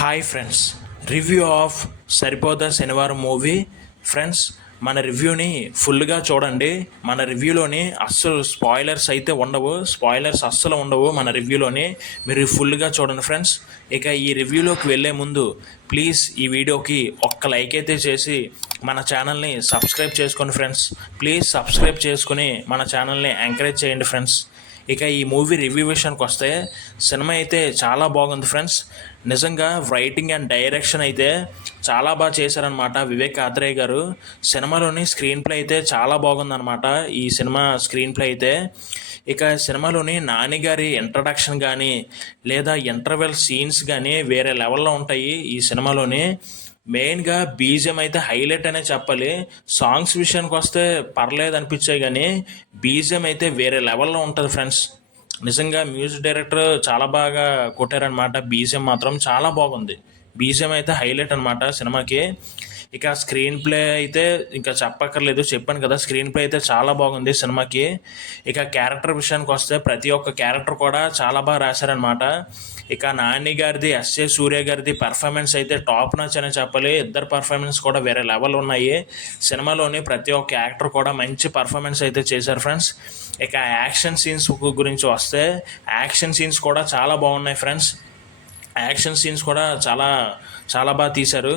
Hi friends, review of సరిపోదా శనివారం movie. Friends, మన రివ్యూని ఫుల్గా చూడండి. మన రివ్యూలోని అస్సలు స్పాయిలర్స్ అయితే ఉండవు, స్పాయిలర్స్ అస్సలు ఉండవు మన రివ్యూలోని. మీరు ఫుల్గా చూడండి ఫ్రెండ్స్. ఇక ఈ రివ్యూలోకి వెళ్ళే ముందు ప్లీజ్ ఈ వీడియోకి ఒక్క లైక్ అయితే చేసి మన ఛానల్ని సబ్స్క్రైబ్ చేసుకోండి ఫ్రెండ్స్. ప్లీజ్ సబ్స్క్రైబ్ చేసుకుని మన ఛానల్ని ఎంకరేజ్ చేయండి ఫ్రెండ్స్. ఇక ఈ మూవీ రివ్యూ విషయానికి వస్తే సినిమా అయితే చాలా బాగుంది ఫ్రెండ్స్. నిజంగా రైటింగ్ అండ్ డైరెక్షన్ అయితే చాలా బాగా చేశారనమాట వివేక్ ఆత్రేయ గారు. సినిమాలోని స్క్రీన్ ప్లే అయితే చాలా బాగుందన్నమాట ఈ సినిమా స్క్రీన్ ప్లే అయితే. ఇక సినిమాలోని నాని గారి ఇంట్రడక్షన్ కానీ లేదా ఇంటర్వెల్ సీన్స్ కానీ వేరే లెవెల్లో ఉంటాయి ఈ సినిమాలోని. మెయిన్గా బీజిఎం అయితే హైలైట్ అనే చెప్పాలి. సాంగ్స్ విషయానికి వస్తే పర్లేదు అనిపించాయి, కానీ బీజిఎం అయితే వేరే లెవెల్లో ఉంటుంది ఫ్రెండ్స్. నిజంగా మ్యూజిక్ డైరెక్టర్ చాలా బాగా కొట్టారనమాట. బీజిఎం మాత్రం చాలా బాగుంది. బీజిఎం అయితే హైలైట్ అనమాట సినిమాకి. ఇక స్క్రీన్ ప్లే అయితే ఇంకా చెప్పక్కర్లేదు, చెప్పాను కదా, స్క్రీన్ ప్లే అయితే చాలా బాగుంది సినిమాకి. ఇక క్యారెక్టర్ విషయానికి వస్తే ప్రతి ఒక్క క్యారెక్టర్ కూడా చాలా బాగా రాశారనమాట. ఇక నాని గారిది, ఎస్ఏ సూర్య గారిది పర్ఫార్మెన్స్ అయితే టాప్ నాచ్ అనే చెప్పాలి. ఇద్దరు పర్ఫార్మెన్స్ కూడా వేరే లెవెల్ ఉన్నాయి. సినిమాలోని ప్రతి ఒక్క యాక్టర్ కూడా మంచి పర్ఫార్మెన్స్ అయితే చేశారు ఫ్రెండ్స్. ఇక యాక్షన్ సీన్స్ గురించి వస్తే యాక్షన్ సీన్స్ కూడా చాలా బాగున్నాయి ఫ్రెండ్స్. యాక్షన్ సీన్స్ కూడా చాలా చాలా బాగా తీశారు.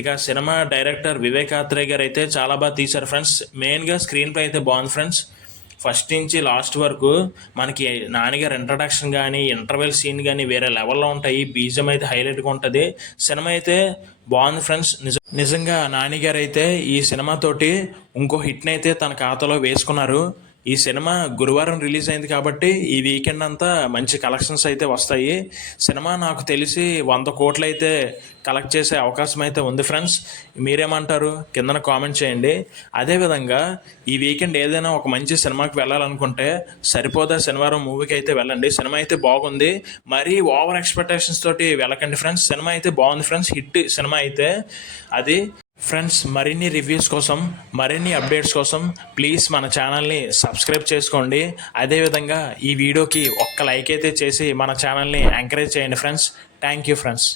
ఇక సినిమా డైరెక్టర్ వివేక్ ఆత్రేయ గారు అయితే చాలా బాగా తీశారు ఫ్రెండ్స్. మెయిన్గా స్క్రీన్ ప్లే అయితే బాగుంది ఫ్రెండ్స్. ఫస్ట్ నుంచి లాస్ట్ వరకు మనకి నాన్నగారు ఇంట్రడక్షన్ కానీ ఇంటర్వెల్ సీన్ కానీ వేరే లెవెల్లో ఉంటాయి. బీజిఎం అయితే హైలైట్గా ఉంటుంది. సినిమా అయితే బాగుంది ఫ్రెండ్స్. నిజంగా నాన్నగారు అయితే ఈ సినిమాతోటి ఇంకో హిట్ని అయితే తన ఖాతాలో వేసుకున్నారు. ఈ సినిమా గురువారం రిలీజ్ అయింది కాబట్టి ఈ వీకెండ్ అంతా మంచి కలెక్షన్స్ అయితే వస్తాయి. సినిమా నాకు తెలిసి 100 కోట్లు అయితే కలెక్ట్ చేసే అవకాశం అయితే ఉంది ఫ్రెండ్స్. మీరేమంటారు కిందన కామెంట్ చేయండి. అదేవిధంగా ఈ వీకెండ్ ఏదైనా ఒక మంచి సినిమాకి వెళ్ళాలనుకుంటే సరిపోదా శనివారం మూవీకి అయితే వెళ్ళండి. సినిమా అయితే బాగుంది. మరీ ఓవర్ ఎక్స్పెక్టేషన్స్ తోటి వెళ్ళకండి ఫ్రెండ్స్. సినిమా అయితే బాగుంది ఫ్రెండ్స్, హిట్ సినిమా అయితే అది. ఫ్రెండ్స్, మరిన్ని రివ్యూస్ కోసం, మరిన్ని అప్డేట్స్ కోసం ప్లీజ్ మన ఛానల్ని సబ్స్క్రైబ్ చేసుకోండి. అదేవిధంగా ఈ వీడియోకి ఒక్క లైక్ అయితే చేసి మన ఛానల్ని ఎంకరేజ్ చేయండి ఫ్రెండ్స్. Thank you friends.